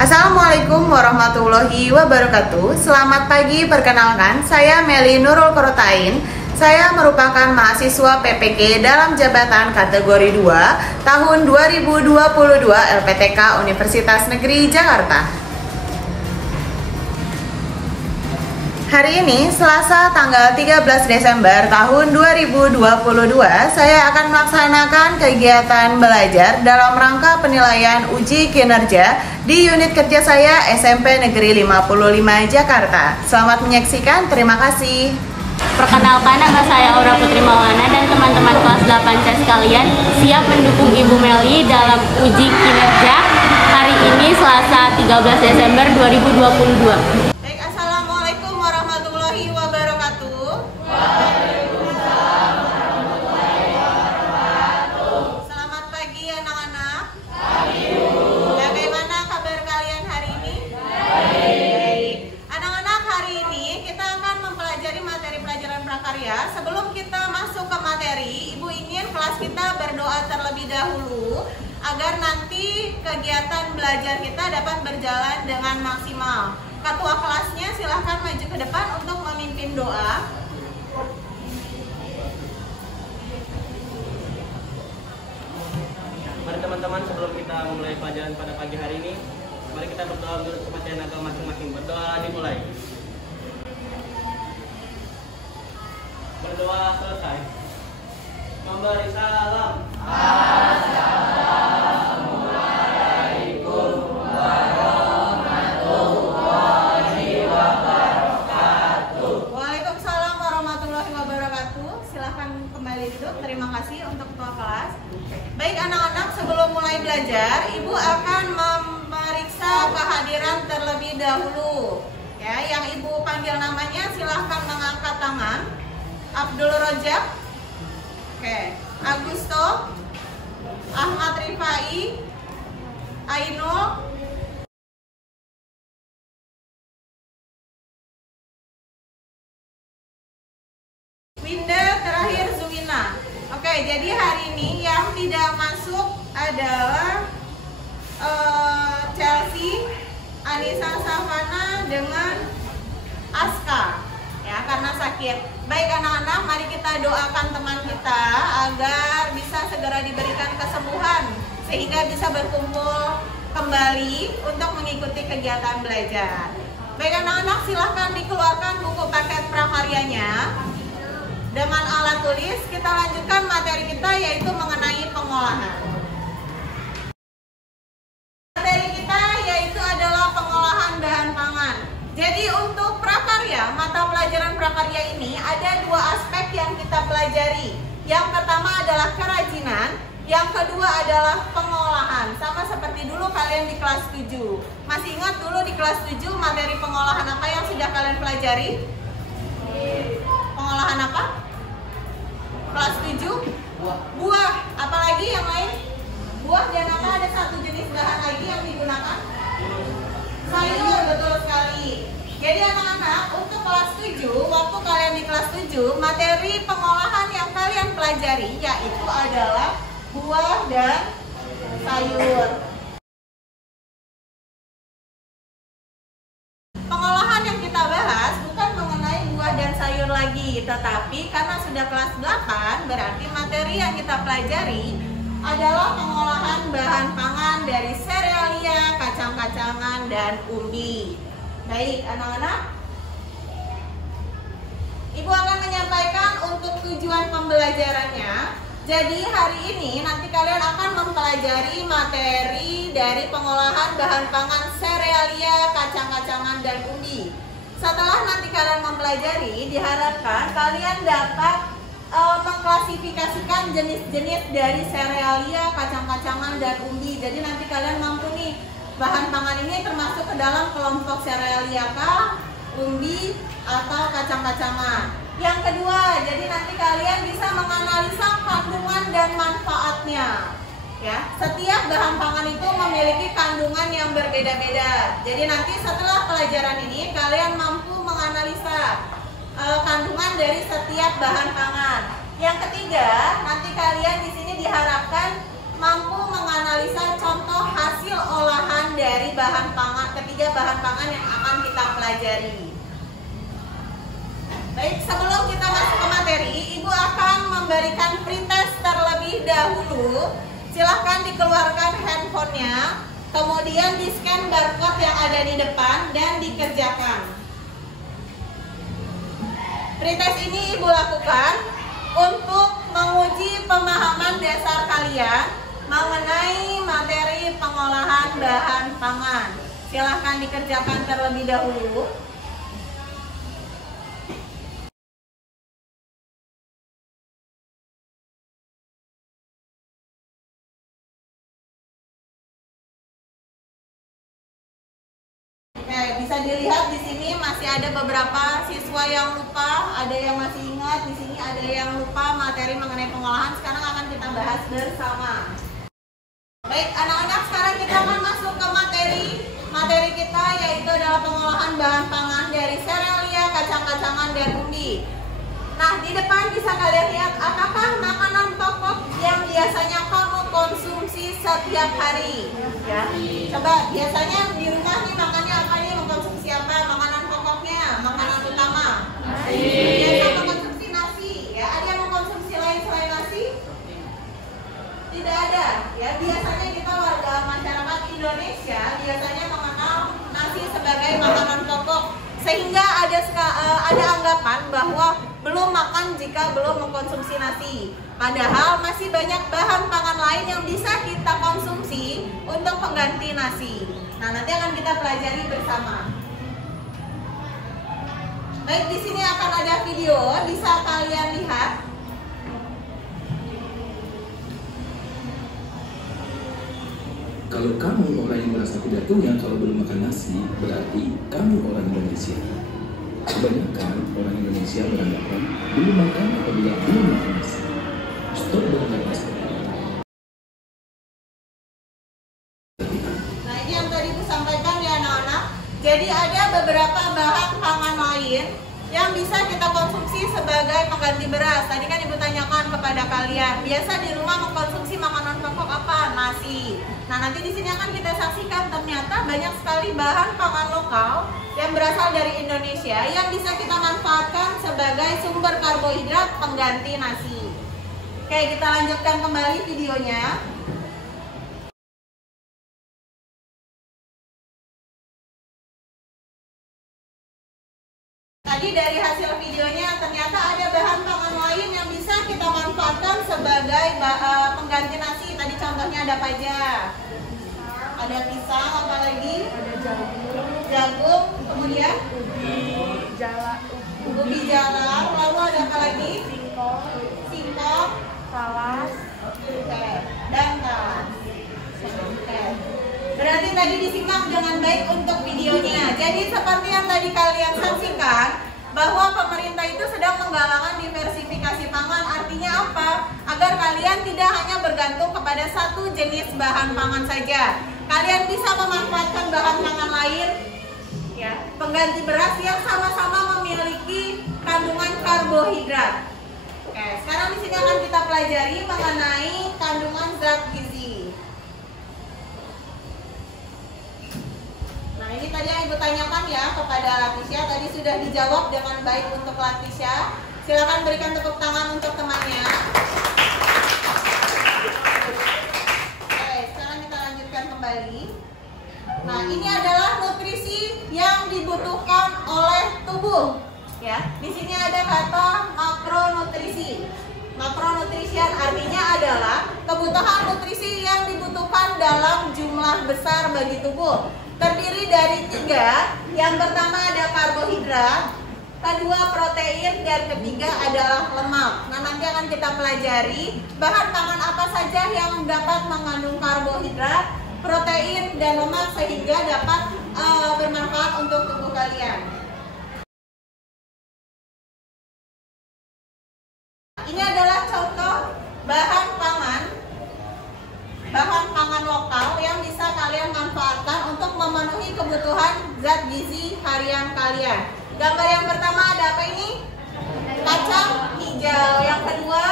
Assalamualaikum warahmatullahi wabarakatuh. Selamat pagi, perkenalkan saya Meli Nurul Korotain. Saya merupakan mahasiswa PPK dalam jabatan kategori 2 tahun 2022 LPTK Universitas Negeri Jakarta. Hari ini, Selasa tanggal 13 Desember tahun 2022, saya akan melaksanakan kegiatan belajar dalam rangka penilaian uji kinerja di unit kerja saya SMP Negeri 55 Jakarta. Selamat menyaksikan, terima kasih. Perkenalkan, nama saya Aura Putri Maulana dan teman-teman kelas 8C sekalian siap mendukung Ibu Meli dalam uji kinerja hari ini Selasa 13 Desember 2022. Sebelum kita masuk ke materi, Ibu ingin kelas kita berdoa terlebih dahulu agar nanti kegiatan belajar kita dapat berjalan dengan maksimal. Ketua kelasnya silahkan maju ke depan untuk memimpin doa. Mari teman-teman, sebelum kita memulai pelajaran pada pagi hari ini, mari kita berdoa menurut kepercayaan agama masing-masing. Berdoa dimulai. Berdoa selesai. Memberi salam. Assalamualaikum warahmatullahi wabarakatuh. Waalaikumsalam warahmatullahi wabarakatuh. Silahkan kembali duduk. Terima kasih untuk ketua kelas. Baik anak-anak, sebelum mulai belajar, Ibu akan memeriksa kehadiran terlebih dahulu. Ya, yang Ibu panggil namanya silahkan mengangkat tangan. Abdul Rojab, Agusto, Ahmad Rifai, Ainul, Winda, terakhir Zuwina. Jadi hari ini yang tidak masuk adalah Chelsea, Anissa Savana dengan Aska. Ya, karena sakit. Baik anak-anak, mari kita doakan teman kita agar bisa segera diberikan kesembuhan sehingga bisa berkumpul kembali untuk mengikuti kegiatan belajar. Baik anak-anak, silahkan dikeluarkan buku paket prakaryanya. Dengan alat tulis, kita lanjutkan materi kita yaitu mengenai pengolahan. Materi kita yaitu adalah pengolahan bahan pangan. Jadi untuk prakarya, mata pelajaran prakarya ini ada dua aspek yang kita pelajari. Yang pertama adalah kerajinan, yang kedua adalah pengolahan. Sama seperti dulu kalian di kelas 7. Masih ingat dulu di kelas 7 materi pengolahan apa yang sudah kalian pelajari? Pengolahan apa? Kelas 7? Buah. Apalagi yang lain? Buah dan apa, ada satu jenis bahan lagi yang digunakan? Sayur, betul sekali. Jadi anak-anak, untuk kelas 7, waktu kalian di kelas 7, materi pengolahan yang kalian pelajari yaitu adalah buah dan sayur. Pengolahan yang kita bahas bukan mengenai buah dan sayur lagi, tetapi karena sudah kelas 8, berarti materi yang kita pelajari adalah pengolahan bahan pangan dari serealia, kacang-kacangan, dan umbi. Baik anak-anak, Ibu akan menyampaikan untuk tujuan pembelajarannya. Jadi hari ini nanti kalian akan mempelajari materi dari pengolahan bahan pangan serealia, kacang-kacangan, dan umbi. Setelah nanti kalian mempelajari, diharapkan kalian dapat mengklasifikasikan jenis-jenis dari serealia, kacang-kacangan, dan umbi. Jadi nanti kalian mampu nih, bahan pangan ini termasuk ke dalam kelompok serealia kah, umbi, atau kacang-kacangan. Yang kedua, jadi nanti kalian bisa menganalisa kandungan dan manfaatnya. Ya, setiap bahan pangan itu memiliki kandungan yang berbeda-beda. Jadi nanti setelah pelajaran ini kalian mampu menganalisa kandungan dari setiap bahan pangan. Yang ketiga, nanti kalian di sini diharapkan mampu menganalisa contoh hasil olahan dari bahan pangan saja bahan pangan yang akan kita pelajari. Baik, sebelum kita masuk ke materi, Ibu akan memberikan pretest terlebih dahulu. Silahkan dikeluarkan handphonenya, kemudian di-scan barcode yang ada di depan dan dikerjakan. Pretest ini Ibu lakukan untuk menguji pemahaman dasar kalian mengenai materi pengolahan bahan pangan. Silahkan dikerjakan terlebih dahulu. Oke, bisa dilihat di sini masih ada beberapa siswa yang lupa, ada yang masih ingat, di sini ada yang lupa materi mengenai pengolahan. Sekarang akan kita bahas bersama. Baik, anak-anak, sekarang kita akan masuk ke materi. Materi kita yaitu adalah pengolahan bahan pangan dari serealia, kacang-kacangan, dan umbi. Nah, di depan bisa kalian lihat apakah makanan pokok yang biasanya kamu konsumsi setiap hari. Ya, coba biasanya di rumah nih makannya apa nih, mengkonsumsi apa? Makanan pokoknya, makanan utama. Biasa mengkonsumsi nasi. Ya, ada yang mengkonsumsi lain selain nasi? Tidak ada. Ya, biasanya kita warga masyarakat Indonesia biasanya mengenal nasi sebagai makanan pokok, sehingga ada anggapan bahwa belum makan jika belum mengkonsumsi nasi. Padahal masih banyak bahan pangan lain yang bisa kita konsumsi untuk pengganti nasi. Nah, nanti akan kita pelajari bersama. Baik, di sini akan ada video, bisa kalian lihat. Kalau kamu orang yang merasa tidak kenyang kalau belum makan nasi, berarti kamu orang Indonesia. Kebanyakan orang Indonesia beranggapan belum makan apabila belum makan nasi. Stop beranggapan seperti itu. Nah, ini yang tadi Ibu sampaikan ya anak-anak. Jadi ada beberapa bahan pangan lain yang bisa kita konsumsi sebagai pengganti beras. Tadi kan Ibu tanyakan kepada kalian, biasa di rumah mengkonsumsi makanan pokok apa? Nasi. Nah, nanti di sini akan kita saksikan ternyata banyak sekali bahan pangan lokal yang berasal dari Indonesia yang bisa kita manfaatkan sebagai sumber karbohidrat pengganti nasi. Oke, kita lanjutkan kembali videonya. Tadi dari hasil videonya ternyata ada bahan pangan lain yang bisa kita manfaatkan sebagai pengganti nasi. Tadi contohnya ada apa aja? Ada pisang, apa lagi? Ada jagung, kemudian ubi jalar, lalu ada apa lagi? Singkong, talas, dan talas. Berarti tadi disimak dengan baik untuk videonya. Jadi seperti yang tadi kalian saksikan, bahwa pemerintah itu sedang menggalakkan diversifikasi pangan. Artinya apa? Agar kalian tidak hanya bergantung kepada satu jenis bahan pangan saja. Kalian bisa memanfaatkan bahan pangan lain, ya, pengganti beras yang sama-sama memiliki kandungan karbohidrat. Oke, sekarang di sini akan kita pelajari mengenai kandungan zat gizi. Nah, ini tadi yang Ibu tanyakan ya kepada Latisha, tadi sudah dijawab dengan baik untuk Latisha. Silakan berikan tepuk tangan untuk temannya. Oke, sekarang kita lanjutkan kembali. Nah, ini adalah nutrisi yang dibutuhkan oleh tubuh. Ya, di sini ada kata makronutrisi. Makronutrisi artinya adalah kebutuhan nutrisi yang dibutuhkan dalam jumlah besar bagi tubuh. Terdiri dari 3. Yang pertama ada karbohidrat, kedua protein, dan ketiga adalah lemak. Nah, nanti akan kita pelajari bahan pangan apa saja yang dapat mengandung karbohidrat, protein, dan lemak sehingga dapat bermanfaat untuk tubuh kalian. Ini adalah contoh bahan pangan lokal yang bisa kalian manfaatkan untuk memenuhi kebutuhan zat gizi harian kalian. Gambar yang pertama ada apa ini? Kacang hijau. Yang kedua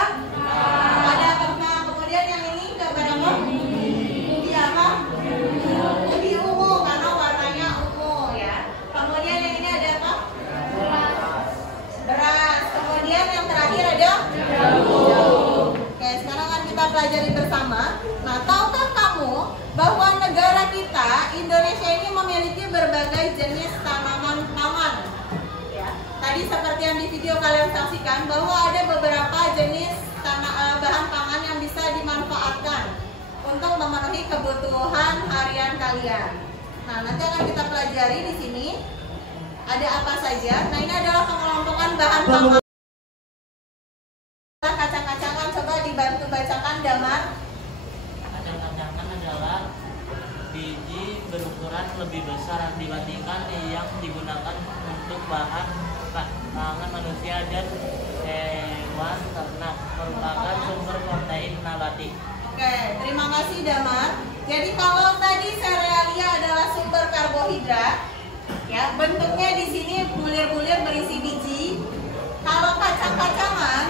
ada kentang. Kemudian yang ini gambar apa? Ubi apa? Ubi ungu karena warnanya ungu. Indonesia ini memiliki berbagai jenis tanaman pangan. Ya, tadi seperti yang di video kalian saksikan bahwa ada beberapa jenis bahan pangan yang bisa dimanfaatkan untuk memenuhi kebutuhan harian kalian. Nah, nanti akan kita pelajari di sini ada apa saja. Nah, ini adalah pengelompokan bahan pangan. Kacang-kacangan, coba dibantu bacakan Damar. Kacang-kacangan adalah biji berukuran lebih besar dibandingkan yang digunakan untuk bahan pangan manusia dan hewan ternak, merupakan sumber protein nabati. Oke, terima kasih Damar. Jadi kalau tadi serealia adalah sumber karbohidrat, ya bentuknya di sini bulir-bulir berisi biji. Kalau kacang-kacangan,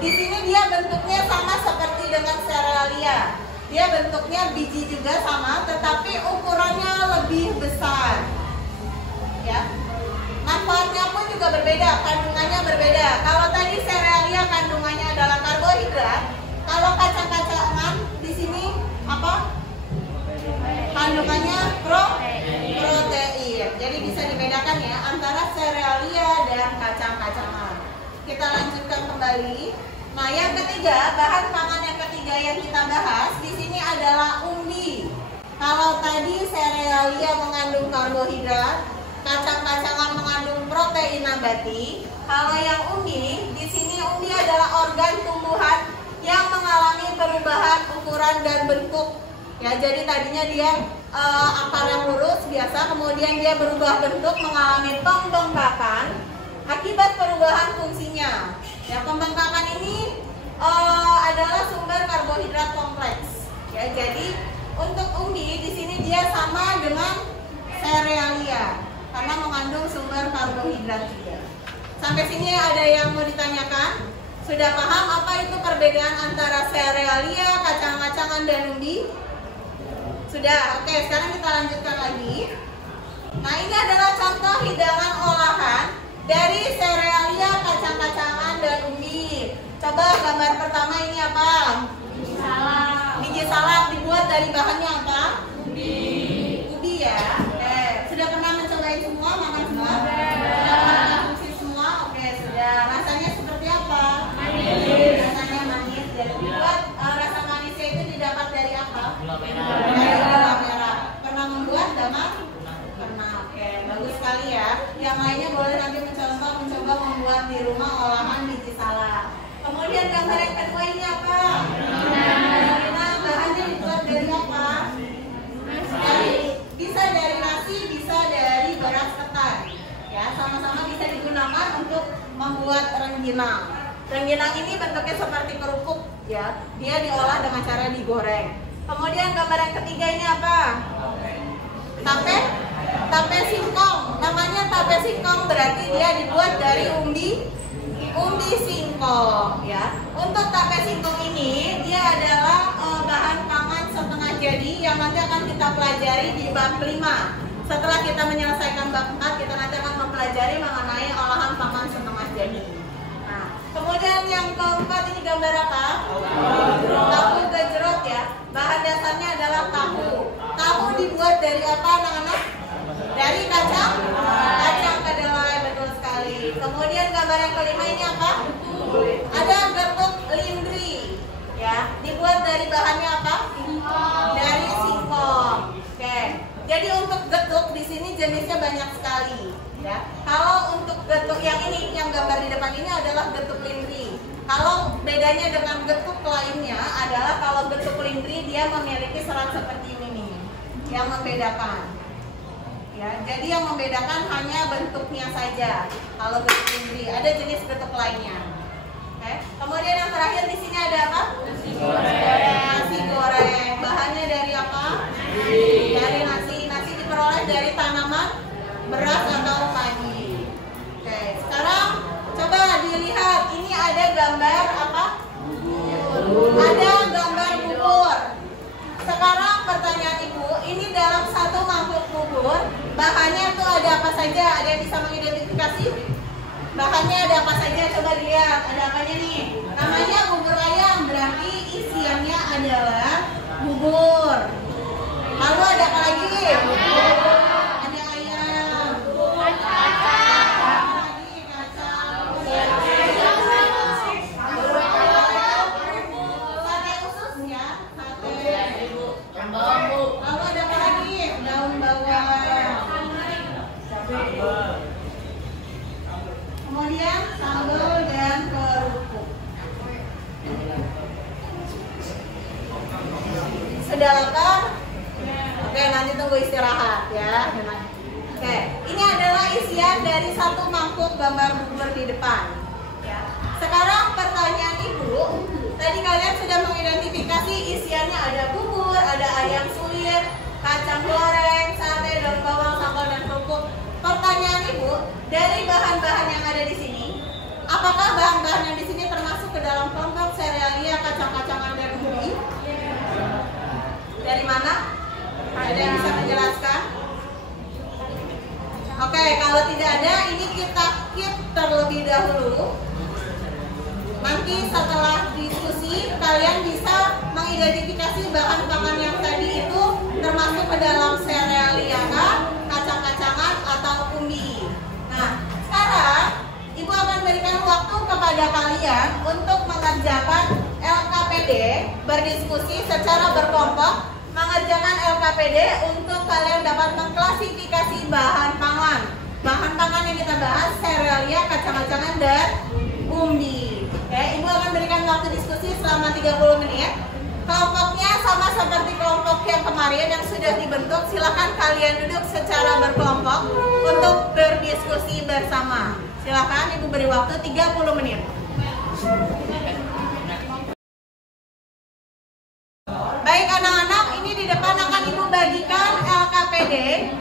di sini dia bentuknya sama seperti dengan serealia. Dia bentuknya biji juga sama, tetapi ukurannya lebih besar. Ya, manfaatnya pun juga berbeda, kandungannya berbeda. Kalau tadi serealia kandungannya adalah karbohidrat, kalau kacang-kacangan di sini apa? Kandungannya protein. Jadi bisa dibedakan ya antara serealia dan kacang-kacangan. Kita lanjutkan kembali. Nah, yang ketiga, bahan pangan yang ketiga yang kita bahas di sini adalah umbi. Kalau tadi serealia mengandung karbohidrat, kacang-kacangan mengandung protein nabati. Kalau yang umbi, di sini umbi adalah organ tumbuhan yang mengalami perubahan ukuran dan bentuk. Ya, jadi tadinya dia akar yang lurus biasa, kemudian dia berubah bentuk mengalami pembengkakan akibat perubahan fungsinya. Ya, pembengkakan ini adalah sumber karbohidrat kompleks. Ya, jadi untuk umbi di sini dia sama dengan serealia karena mengandung sumber karbohidrat juga. Sampai sini ada yang mau ditanyakan? Sudah paham apa itu perbedaan antara serealia, kacang-kacangan dan umbi? Sudah. Oke, sekarang kita lanjutkan lagi. Nah, ini adalah contoh hidangan olahan dari serealia, kacang-kacangan dan umbi. Coba gambar pertama ini apa? Biji salak dibuat dari bahannya apa? Ubi ya. Oke, sudah pernah mencobain semua, makan semua? Sudah pernah konsumsi semua? Oke, sudah. Rasanya seperti apa? Manis. Rasanya manis. Jadi dibuat rasa manisnya itu didapat dari apa? Gula merah. Dari gula merah. Pernah membuat, Damar? Pernah. Oke, bagus sekali ya. Yang lainnya boleh nanti mencoba membuat di rumah olahan biji salak. Kemudian gambar yang kedua ini apa? Nah, bahannya dibuat dari apa? Bisa dari nasi, bisa dari beras ketan. Ya, sama-sama bisa digunakan untuk membuat rengginang. Rengginang ini bentuknya seperti kerupuk, ya. Dia diolah dengan cara digoreng. Kemudian gambar yang ketiga ini apa? Tape singkong. Namanya tape singkong berarti dia dibuat dari umbi singkong, ya. Untuk tape singkong ini dia adalah bahan pangan setengah jadi yang nanti akan kita pelajari di bab 5. Setelah kita menyelesaikan bab 4, kita nanti akan mempelajari mengenai olahan pangan setengah jadi. Nah, kemudian yang keempat ini gambar apa? Tahu gejrot ya. Bahan dasarnya adalah tahu. Tahu dibuat dari apa, anak-anak? Dari kacang kedelai, betul sekali. Kemudian gambar yang kelima ini apa? Ada getuk lindri, ya. Dibuat dari bahannya apa? Dari singkong. Oke. Jadi untuk getuk di sini jenisnya banyak sekali, ya. Kalau untuk getuk yang ini, yang gambar di depan ini adalah getuk lindri. Kalau bedanya dengan getuk lainnya adalah kalau getuk lindri dia memiliki serat seperti ini nih, yang membedakan. Ya, jadi yang membedakan hanya bentuknya saja. Kalau getuk lindri, ada jenis getuk lainnya. Oke. Kemudian yang terakhir di sini ada apa? Nasi goreng. Bahannya dari apa? Dari nasi. Nasi diperoleh dari tanaman beras atau padi. Oke. Sekarang coba dilihat. Ini ada gambar apa? Ada gambar bubur. Sekarang pertanyaan ibu, ini dalam satu mangkuk bubur, bahannya tuh ada apa saja? Ada yang bisa mengidentifikasi? Bahannya ada apa saja? Coba dilihat, ada apanya nih? Namanya bubur ayam, berarti isiannya adalah bubur. Lalu ada apa lagi? Ada ayam. Lagi kacang. Sate usus ya. Sate. Lalu ada apa lagi? Daun bawang. Kemudian sambal dan kerupuk. Sudah lapar? Oke, nanti tunggu istirahat ya. Oke, ini adalah isian dari satu mangkuk gambar bubur di depan. Ya. Sekarang pertanyaan ibu, tadi kalian sudah mengidentifikasi isiannya ada bubur, ada ayam suwir, kacang goreng, sate, daun bawang, sambal dan kerupuk. Pertanyaan ibu, dari bahan-bahan yang ada di sini, apakah bahan-bahan yang di sini termasuk ke dalam kelompok serealia, kacang-kacangan dan umbi? Dari mana? Ada yang bisa menjelaskan? Oke, kalau tidak ada, ini kita keep terlebih dahulu. Nanti setelah diskusi, kalian bisa mengidentifikasi bahan pangan yang tadi itu termasuk ke dalam serealia, kacang-kacangan atau umbi. Nah, sekarang Ibu akan berikan waktu kepada kalian untuk mengerjakan LKPD, berdiskusi secara berkelompok, mengerjakan LKPD untuk kalian dapat mengklasifikasi bahan pangan. Bahan pangan yang kita bahas serealia, kacang-kacangan dan umbi. Oke, Ibu akan berikan waktu diskusi selama 30 menit. Kelompoknya sama seperti kelompok yang kemarin yang sudah dibentuk. Silakan kalian duduk secara berkelompok untuk berdiskusi bersama. Silakan Ibu beri waktu 30 menit. Baik anak-anak, ini di depan akan Ibu bagikan LKPD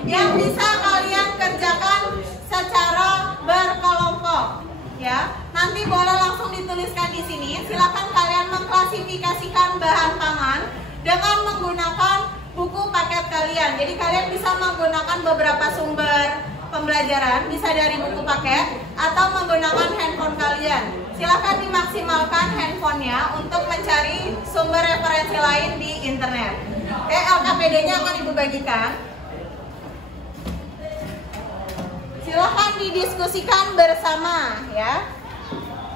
yang bisa kalian kerjakan secara berkelompok. Ya, nanti boleh langsung dituliskan di sini. Silakan kalian mengklasifikasikan bahan pangan dengan menggunakan buku paket kalian. Jadi kalian bisa menggunakan beberapa sumber pembelajaran, bisa dari buku paket atau menggunakan handphone kalian. Silakan dimaksimalkan handphonenya untuk mencari sumber referensi lain di internet. Oke, LKPD-nya akan Ibu bagikan. Silakan didiskusikan bersama ya.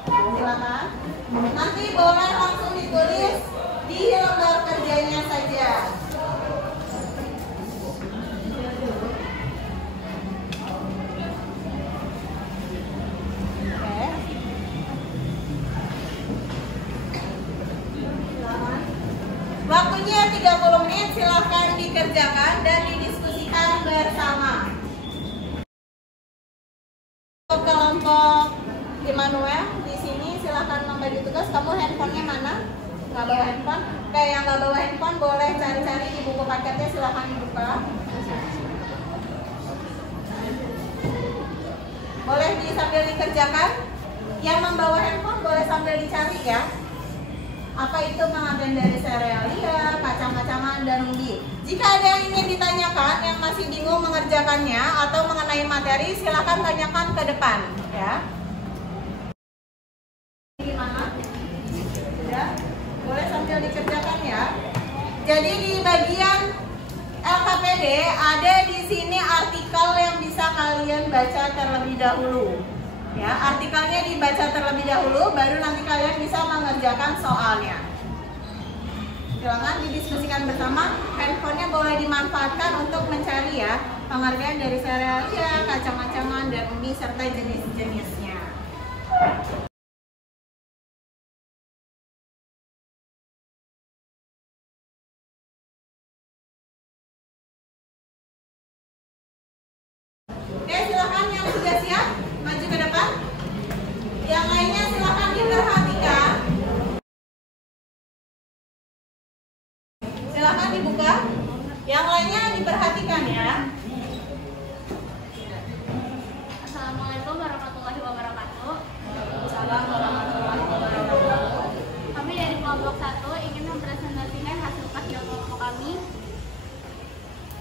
Silakan. Nanti boleh langsung ditulis di lembar kerjanya saja. Oke. Silakan. Waktunya 30 menit, silakan dikerjakan dan didiskusikan bersama. Kelompok Immanuel di sini silakan membagi tugas. Kamu handphonenya mana? Nggak bawa handphone? Kayak yang nggak bawa handphone boleh cari-cari di buku paketnya, silakan dibuka. Boleh sambil dikerjakan. Yang membawa handphone boleh sambil dicari ya. Apa itu pengambilan dari serealia, kacang-kacangan dan umbi. Jika ada yang ingin ditanyakan yang masih bingung mengerjakannya atau mengenai materi, silakan tanyakan ke depan ya. Gimana? Ya, boleh sambil dikerjakan ya. Jadi di bagian LKPD ada di sini artikel yang bisa kalian baca terlebih dahulu. Ya, artikelnya dibaca terlebih dahulu, baru nanti kalian bisa mengerjakan soalnya. Silakan didiskusikan bersama. Handphonenya boleh dimanfaatkan untuk mencari ya pengertian dari serealia, kacang-kacangan dan umbi serta jenis-jenisnya. Oke, silakan yang sudah siap maju ke depan. Yang lainnya silakan diperhatikan. Silakan dibuka. Yang lainnya diperhatikan ya. Assalamualaikum warahmatullahi wabarakatuh. Assalamualaikum warahmatullahi wabarakatuh. Kami dari kelompok 1 ingin mempresentasikan hasil kajian kelompok kami.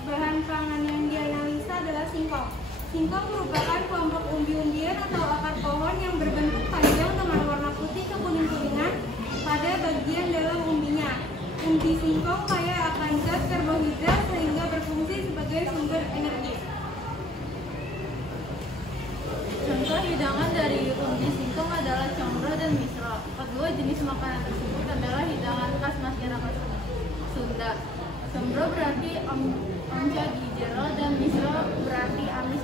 Bahan pangan yang dianalisa adalah singkong. Singkong merupakan kelompok umbi-umbian atau akar pohon yang berbentuk panjang dengan warna putih ke kuning-kuningan pada bagian dalam umbinya. Umbi singkong kaya akan zat karbohidrat sehingga berfungsi sebagai Sembro berarti onca di jero dan misro berarti amis.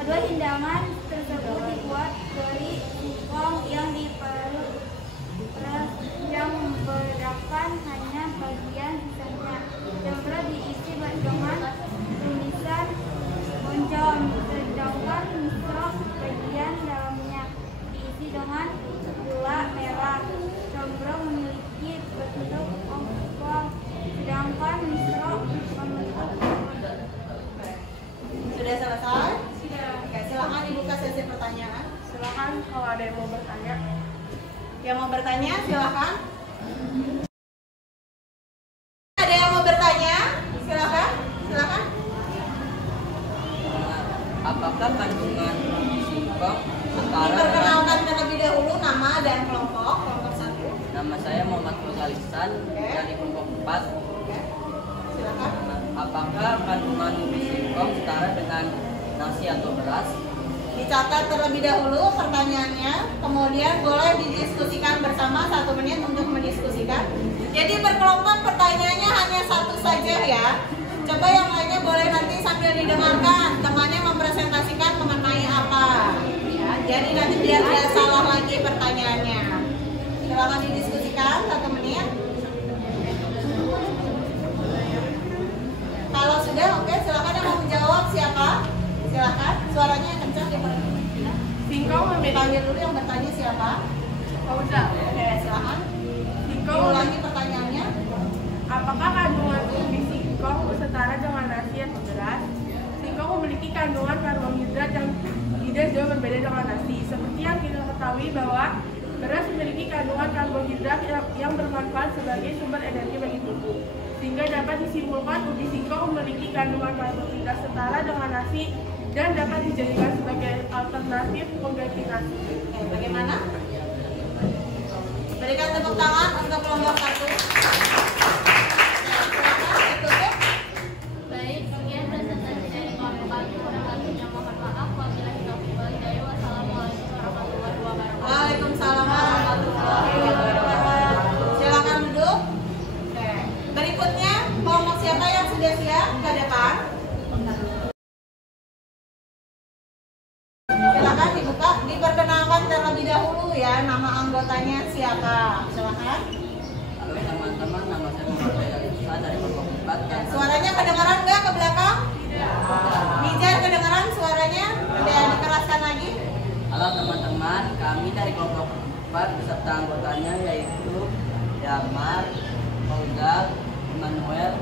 Kedua hidangan tersebut dibuat dari singkong yang diperas yang membedakan hanya bagian sisanya. Sembro diisi dengan tulisan oncom, sedangkan misro bagian dalamnya diisi dengan gula merah. Sembro memiliki bentuk oval, sedangkan misro membentuk. Sudah selesai? Sudah. Oke, silahkan dibuka sesi pertanyaan. Silakan kalau ada yang mau bertanya. Yang mau bertanya silahkan. Ada yang mau bertanya? Silahkan, silahkan. Apakah kandungan singkong setara dengan Diperkenalkan terlebih dahulu nama dan kelompok 1. nama saya Muhammad Muzalisan dari kelompok 4. Oke, silakan. Apakah kandungan singkong setara dengan nasi atau beras? Dicatat terlebih dahulu pertanyaannya, kemudian boleh didiskusikan bersama 1 menit untuk mendiskusikan. Jadi berkelompok pertanyaannya hanya 1 saja ya. Coba yang lainnya boleh nanti sambil didengarkan temannya mempresentasikan mengenai apa. Ya, jadi nanti biar tidak salah lagi pertanyaannya. Silakan didiskusikan 1 menit. Kalau sudah, oke, silakan yang mau menjawab siapa? Silakan, suaranya yang kencang diperhatikan. Singkong Panggil dulu yang bertanya siapa? Fauza. Oke, silakan. Singkong Ulangi pertanyaannya. apakah kandungan umbi singkong setara dengan nasi atau beras? Singkong memiliki kandungan karbohidrat yang tidak jauh berbeda dengan nasi. Seperti yang kita ketahui bahwa beras memiliki kandungan karbohidrat yang bermanfaat sebagai sumber energi bagi tubuh. Sehingga dapat disimpulkan ubi singkong memiliki kandungan karbohidrat setara dengan nasi dan dapat dijadikan sebagai alternatif pengganti nasi. Oke, bagaimana? Berikan tepuk tangan untuk kelompok 1. Silakan ditutup. Baik, sekian presentasi dari kelompok kami. Kurang lebihnya mohon maaf. Wabillahi taufiq wal hidayah. Wassalamualaikum warahmatullahi wabarakatuh. Waalaikumsalam warahmatullahi wabarakatuh. Silakan duduk. Oke. Berikutnya kelompok siapa yang sudah siap ke depan? Silakan dibuka, diperkenalkan terlebih dahulu ya nama anggotanya siapa. Silakan. Halo teman-teman, nama saya Muhammad Yalisa dari kelompok 4. Suaranya kedengaran nggak ke belakang? Nijar kedengaran suaranya? Udah dikeraskan lagi? Halo teman-teman, kami dari kelompok 4 beserta anggotanya yaitu Damar, Fauzal, Emmanuel,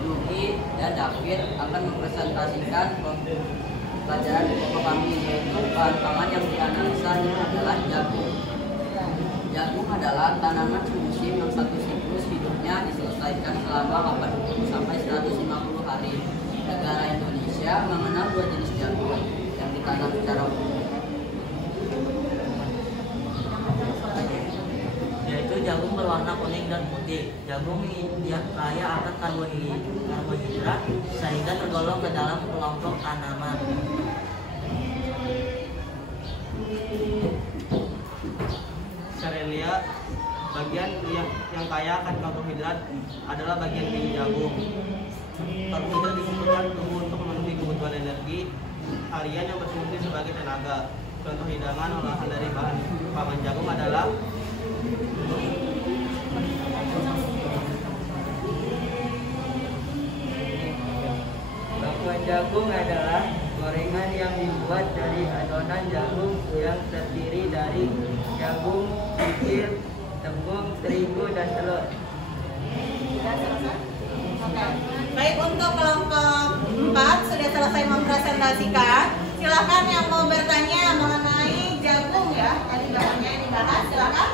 Yuki, dan David akan mempresentasikan pelajaran di kelompok kami, yaitu bahan pangan yang dianalisa adalah jagung. Jagung adalah tanaman semusim yang satu siklus hidupnya diselesaikan selama 80 sampai 150 hari. Negara Indonesia mengenal 2 jenis jagung yang ditanam secara umum, Yaitu jagung berwarna kuning dan putih. Jagung yang kaya akan karbohidrat sehingga tergolong ke dalam kelompok tanaman. Serelia, bagian yang kaya akan karbohidrat adalah bagian tinggi jagung. Karbohidrat dibutuhkan tubuh untuk memenuhi kebutuhan energi harian yang berfungsi sebagai tenaga. Contoh hidangan olahan dari bahan pangan jagung adalah bakwan jagung adalah gorengan yang dibuat dari adonan jagung yang terdiri dari jagung, bibir, tepung, terigu, dan telur. Sudah selesai? Oke. Baik, untuk kelompok 4 sudah selesai mempresentasikan. Silakan yang mau bertanya mengenai jagung ya, tadi bahannya yang dibahas. Silakan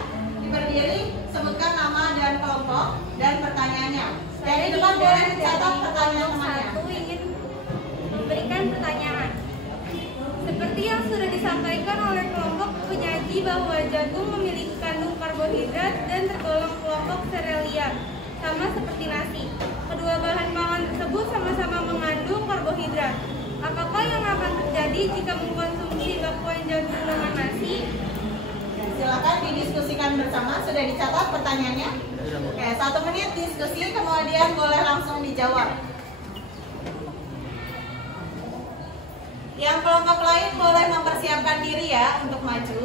berdiri, sebutkan nama dan kelompok dan pertanyaannya. Dari depan boleh dicatat pertanyaan temannya. Satu ingin memberikan pertanyaan. Seperti yang sudah disampaikan oleh kelompok penyaji bahwa jagung memiliki kandung karbohidrat dan tergolong kelompok serealia, sama seperti nasi. Kedua bahan pangan tersebut sama-sama mengandung karbohidrat. Apakah yang akan terjadi jika mengkonsumsi bakwan jagung dengan nasi? Silakan didiskusikan bersama. Sudah dicatat pertanyaannya? Oke, 1 menit diskusi, kemudian boleh langsung dijawab. Yang kelompok lain boleh mempersiapkan diri ya untuk maju.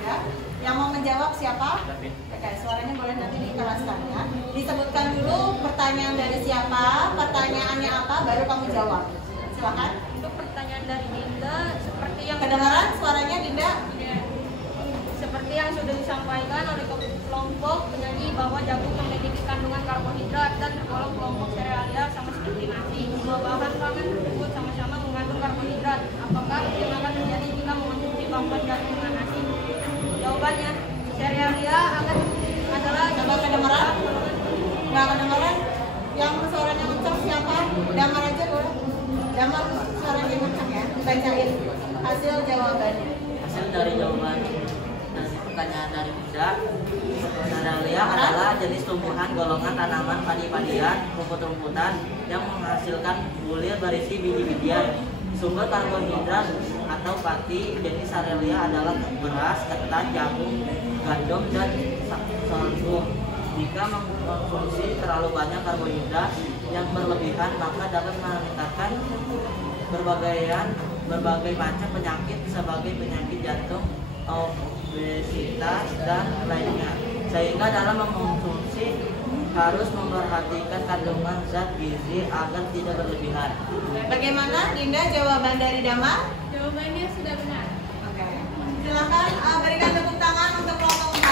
Ya, yang mau menjawab siapa? Oke, suaranya boleh nanti dikeraskan ya. Disebutkan dulu pertanyaan dari siapa, pertanyaannya apa, baru kamu jawab. Silakan. Untuk pertanyaan dari Dinda, seperti yang Kedengaran suaranya Dinda? seperti yang sudah disampaikan oleh kelompok penyanyi bahwa jagung memiliki kandungan karbohidrat dan tergolong kelompok serealia sama seperti nasi. Dua bahan pangan tersebut sama-sama mengandung karbohidrat. Apakah yang akan terjadi jika mengonsumsi papan jagung dengan nasi? Jawabannya, serealia akan adalah Coba kedengaran? Nggak kedengaran? Yang suaranya kencang siapa? Damar aja boleh. Damar suaranya kencang ya. Bacain hasil jawabannya. Hasil dari jawaban pertanyaan dari Dinda, serealia adalah jenis tumbuhan golongan tanaman padi-padian, rumput-rumputan yang menghasilkan bulir berisi biji-bijian. Sumber karbohidrat atau pati jenis serealia adalah beras, ketan, jagung, gandum, dan sorghum. Jika mengkonsumsi terlalu banyak karbohidrat yang berlebihan, maka dapat meningkatkan berbagai macam penyakit sebagai penyakit jantung, obesitas, dan lainnya. Sehingga dalam mengkonsumsi harus memperhatikan kandungan zat gizi agar tidak berlebihan. Bagaimana Dinda jawaban dari Damar? jawabannya sudah benar. Oke. Silakan berikan tepuk tangan untuk kelompok 4.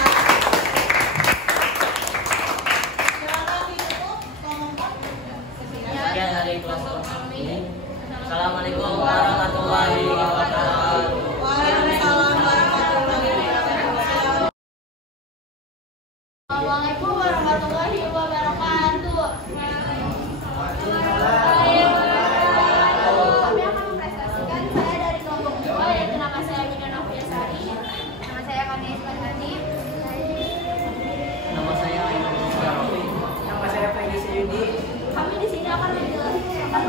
Silakan ditutup kelompok 4. Sekian dari kelompok ini. Assalamualaikum warahmatullahi wabarakatuh. Waalaikumsalam warahmatullahi wabarakatuh. Assalamualaikum warahmatullahi wabarakatuh. Kami akan mempresentasikan saya dari kelompok 2, yaitu nama saya Mina Noviasari. Nama saya Kami Isfahani. Nama saya Aiman Mustarofi. Nama saya Faiz Yudi. Kami di sini akan menjelaskan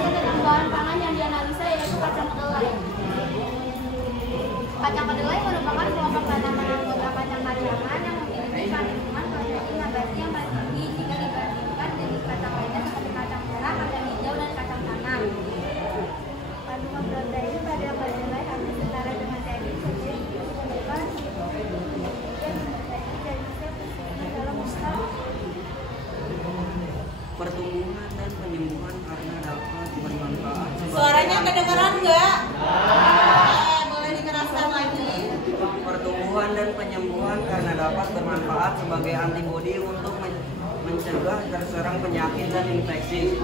tentang bahan pangan yang dianalisa, yaitu kacang kedelai. Kacang kedelai merupakan kelompok tanaman anggota kacang-kacangan yang memiliki kandungan protein nabati yang paling tinggi jika dibandingkan dengan kacang lainnya seperti kacang merah, kacang hijau, dan kacang tanah. Kandungan protein pada kedelai hampir setara dengan tadi, sehingga disebabkan dalam usaha Pertumbuhan dan penyembuhan karena dapat bermanfaat. Suaranya kedengaran nggak? Boleh dikeraskan lagi. Pertumbuhan dan penyembuhan karena dapat bermanfaat sebagai antibodi untuk mencegah terserang penyakit dan infeksi.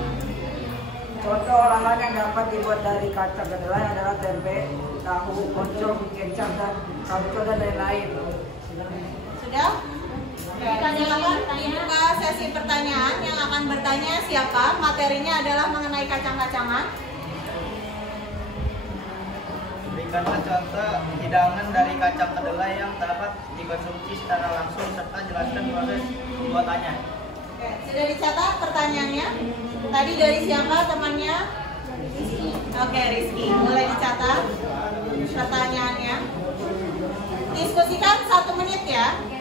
Contoh olahan yang dapat dibuat dari kacang kedelai adalah tempe, tahu, oncom, kecap, dan kamco, dan lain-lain. Sudah? Silakan dibuka sesi pertanyaan. Yang akan bertanya siapa? Materinya adalah mengenai kacang-kacangan. Berikanlah contoh hidangan dari kacang kedelai yang dapat dikonsumsi secara langsung serta jelaskan proses pembuatannya. Oke, sudah dicatat pertanyaannya? Tadi dari siapa temannya? Oke, Rizky. Boleh dicatat pertanyaannya. Diskusikan 1 menit ya.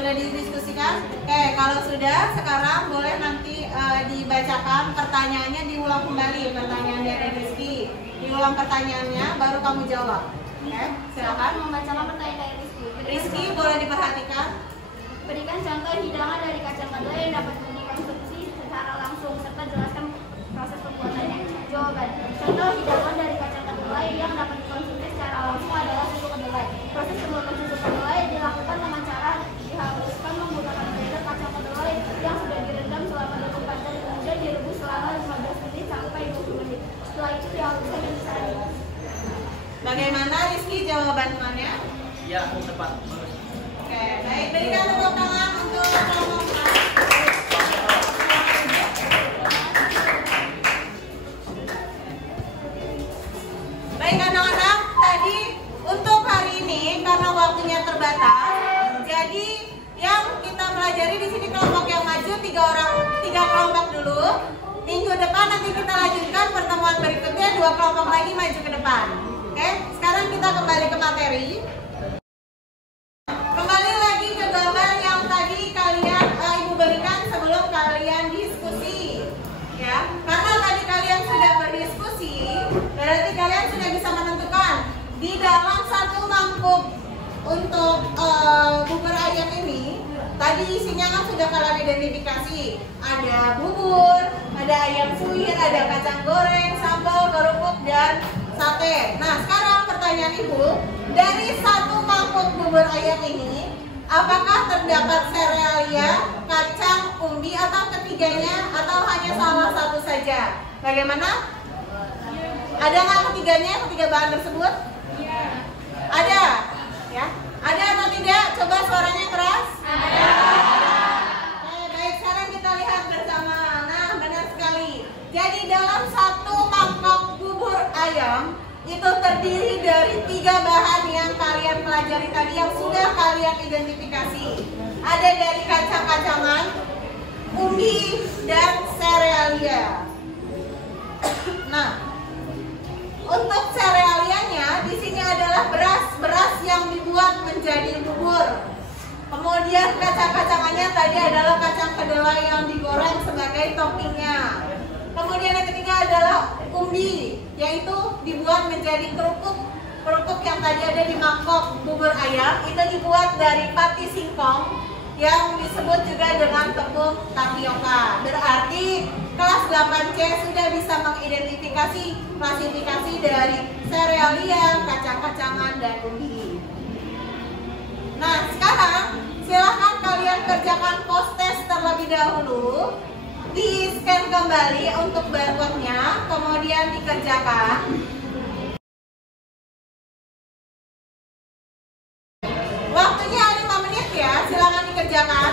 Sudah didiskusikan? Oke, kalau sudah, sekarang boleh nanti dibacakan pertanyaannya, diulang kembali pertanyaan dari Rizky. Diulang pertanyaannya, baru kamu jawab. Oke, silakan. membacakan pertanyaan dari Rizky. Rizky boleh diperhatikan. Berikan contoh hidangan dari kacang kedelai yang dapat dikonsumsi secara langsung serta jelaskan proses pembuatannya. Jawaban. Contoh hidangan dari kacang kedelai yang dapat dikonsumsi secara langsung adalah susu kedelai. Proses pembuatan susu kedelai dilakukan dengan cara dihaluskan menggunakan blender kacang kedelai yang sudah direndam selama 24 jam, kemudian direbus selama 15 menit sampai 20 menit. Setelah itu dihaluskan dan disaring. Bagaimana Rizky jawabannya? Ya, tepat. Oke, baik. Berikan tepuk tangan untuk kelompok 4. ini karena waktunya terbatas, jadi yang kita pelajari di sini kelompok yang maju 3 kelompok dulu. Minggu depan nanti kita lanjutkan pertemuan berikutnya 2 kelompok lagi maju ke depan. Oke, sekarang kita kembali ke materi. Kembali lagi ke gambar yang tadi kalian Ibu berikan sebelum kalian diskusi. Ya, karena tadi kalian sudah berdiskusi, berarti kalian sudah bisa menentukan di dalam satu mangkuk untuk bubur ayam ini. Tadi isinya kan sudah kalian identifikasi. Ada bubur, ada ayam suwir, ada kacang goreng, sambal, kerupuk, dan sate. Nah, sekarang pertanyaan Ibu, dari satu mangkuk bubur ayam ini, apakah terdapat serealia, kacang, umbi, atau ketiganya, atau hanya salah satu saja? Bagaimana? Ada nggak ketiganya, ketiga bahan tersebut? Iya. Ada? Ya. Ada atau tidak? Coba suaranya keras. Ada. Baik, sekarang kita lihat bersama. Nah, benar sekali. Jadi dalam satu mangkok bubur ayam itu terdiri dari 3 bahan yang kalian pelajari tadi yang sudah kalian identifikasi. Ada dari kacang-kacangan, umbi, dan serealia. Nah, untuk serealianya di sini adalah beras yang dibuat menjadi bubur. Kemudian kacang-kacangannya tadi adalah kacang kedelai yang digoreng sebagai toppingnya. Kemudian yang ketiga adalah umbi, yaitu dibuat menjadi kerupuk. Kerupuk yang tadi ada di mangkok bubur ayam itu dibuat dari pati singkong yang disebut juga dengan tepung tapioka. Berarti kelas 8C sudah bisa mengidentifikasi klasifikasi dari serealia, kacang-kacangan, dan umbi. Nah, sekarang silahkan kalian kerjakan post test terlebih dahulu. Di scan kembali untuk barcode-nya, kemudian dikerjakan. Waktunya 5 menit ya, silakan dikerjakan.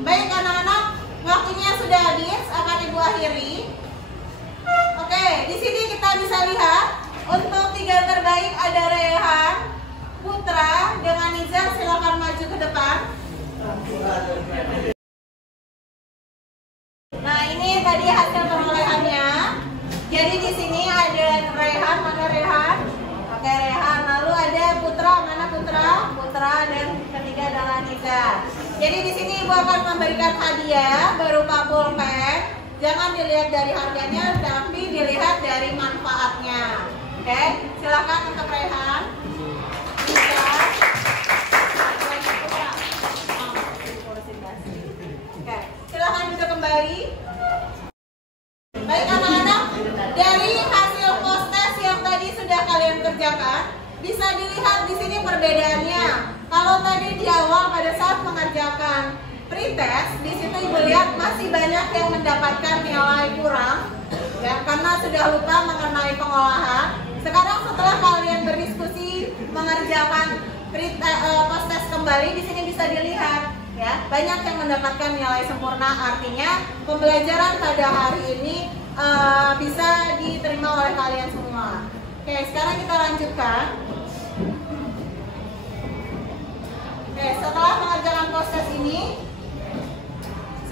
Baik anak-anak, waktunya sudah habis, akan Ibu akhiri. Oke, di sini kita bisa lihat untuk 3 terbaik ada Rehan, Putra, dengan Nizar. Silakan maju ke depan. Nah, ini tadi hasil perolehannya. Jadi di sini ada Rehan, mana Rehan? Oke, Rehan. Lalu ada Putra, mana Putra? Putra, dan ketiga adalah Nizar. Jadi di sini Ibu akan memberikan hadiah berupa pulpen. Jangan dilihat dari harganya, tapi dilihat dari manfaatnya. Oke, silakan untuk Rehan. Oke, silakan duduk kembali. Baik anak-anak, dari hasil post test yang tadi sudah kalian kerjakan, bisa dilihat di sini perbedaannya. Kalau tadi di awal pada saat mengerjakan pretest, di situ Ibu lihat masih banyak yang mendapatkan nilai kurang, ya, karena sudah lupa mengenai pengolahan. Sekarang setelah kalian berdiskusi mengerjakan post test kembali, di sini bisa dilihat, ya, banyak yang mendapatkan nilai sempurna. Artinya pembelajaran pada hari ini bisa diterima oleh kalian semua. Oke, sekarang kita lanjutkan. Oke, setelah mengerjakan post test ini,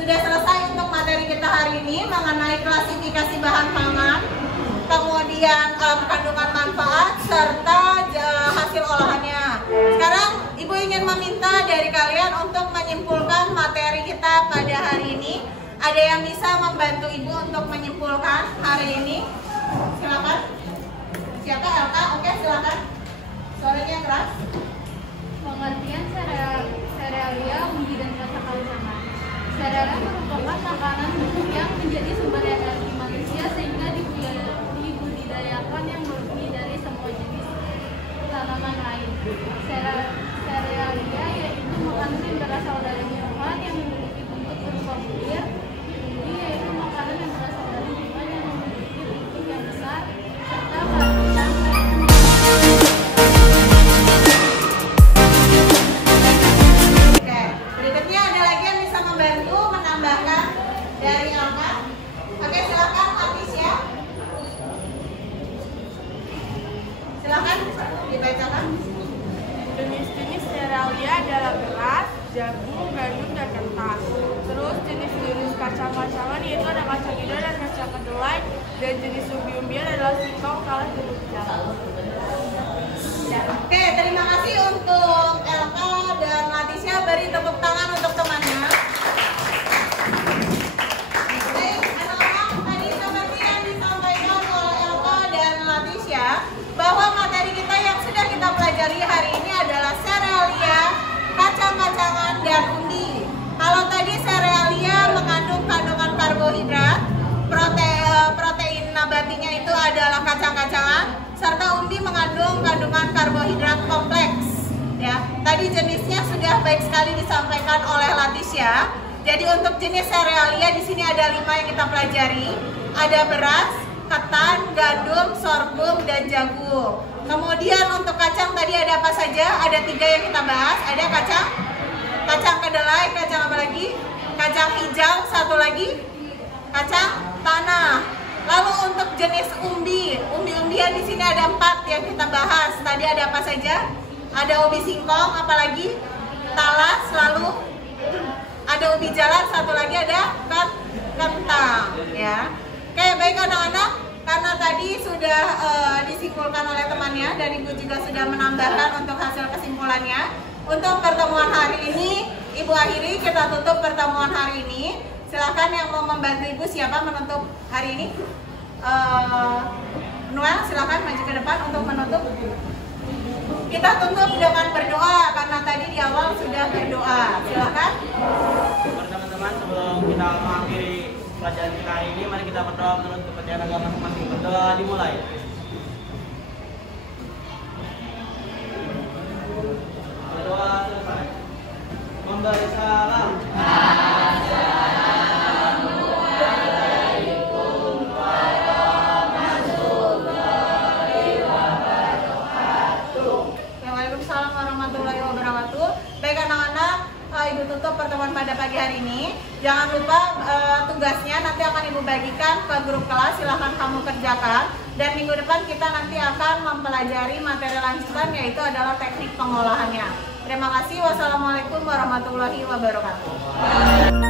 sudah selesai untuk materi kita hari ini mengenai klasifikasi bahan pangan, kemudian kandungan manfaat, serta hasil olahannya. Sekarang Ibu ingin meminta dari kalian untuk menyimpulkan materi kita pada hari ini. Ada yang bisa membantu Ibu untuk menyimpulkan hari ini? Silakan. Siapa? Elka? Oke, silakan. Suaranya keras. Pengertian serealia, umbi, dan kacang-kacangan. Serealia merupakan makanan yang menjadi sumber energi manusia sehingga dibudidayakan yang melebihi dari semua jenis tanaman lain. Serealia yaitu makanan yang berasal dari tumbuhan yang memiliki bentuk berupa bulir. Umbi yaitu makanan yang berasal dari tumbuhan yang memiliki bentuk yang besar, serta kacang. Oke, berikutnya ada lagi yang bisa membantu menambahkan dari Elka. Oke, silakan Atis ya. Jenis-jenis serealia adalah beras, jagung, gandum, dan ketan. Terus jenis-jenis kacang-kacangan yaitu ada kacang hijau dan kacang kedelai, dan jenis umbi-umbian adalah singkong, talas, dan jagung. Oke, terima kasih untuk Elka dan Latisha. Beri tepuk tangan untuk temannya. Oke, anak-anak, tadi seperti yang disampaikan oleh Elka dan Latisha, bahwa materi kita yang sudah kita pelajari hari ini adalah serealia, kacang-kacangan, dan umbi. Kalau tadi serealia mengandung kandungan karbohidrat, protein nabatinya itu adalah kacang-kacangan, serta umbi mengandung kandungan karbohidrat kompleks. Ya, tadi jenisnya sudah baik sekali disampaikan oleh Latisha. Jadi untuk jenis serealia di sini ada 5 yang kita pelajari. Ada beras, ketan, gandum, sorghum, dan jagung. Kemudian untuk kacang tadi ada apa saja? Ada 3 yang kita bahas. Ada kacang kedelai, kacang apa lagi? Kacang hijau, satu lagi kacang tanah. Lalu untuk jenis umbi-umbian di sini ada 4 yang kita bahas. Tadi ada apa saja? Ada ubi singkong, apalagi talas, lalu ada ubi jalar, satu lagi ada kentang. Ya, oke, baik anak-anak. Karena tadi sudah disimpulkan oleh temannya dan Ibu juga sudah menambahkan untuk hasil kesimpulannya. Untuk pertemuan hari ini, Ibu akhiri, kita tutup pertemuan hari ini. Silakan yang mau membantu Ibu, siapa menutup hari ini? Noel, silakan maju ke depan untuk menutup. Kita tutup dengan berdoa karena tadi di awal sudah berdoa. Silakan. Teman-teman, sebelum kita mengakhiri pelajaran kita hari ini, mari kita berdoa menurut kepercayaan agama masing-masing. Berdoa dimulai. Berdoa selesai. Memberi salam. Waalaikumsalam warahmatullahi wabarakatuh. Baik anak-anak, Ibu tutup pertemuan pada pagi hari ini. Jangan lupa tugasnya nanti akan Ibu bagikan ke grup kelas, silahkan kamu kerjakan. Dan minggu depan kita nanti akan mempelajari materi lanjutan, yaitu adalah teknik pengolahannya. Terima kasih. Wassalamualaikum warahmatullahi wabarakatuh.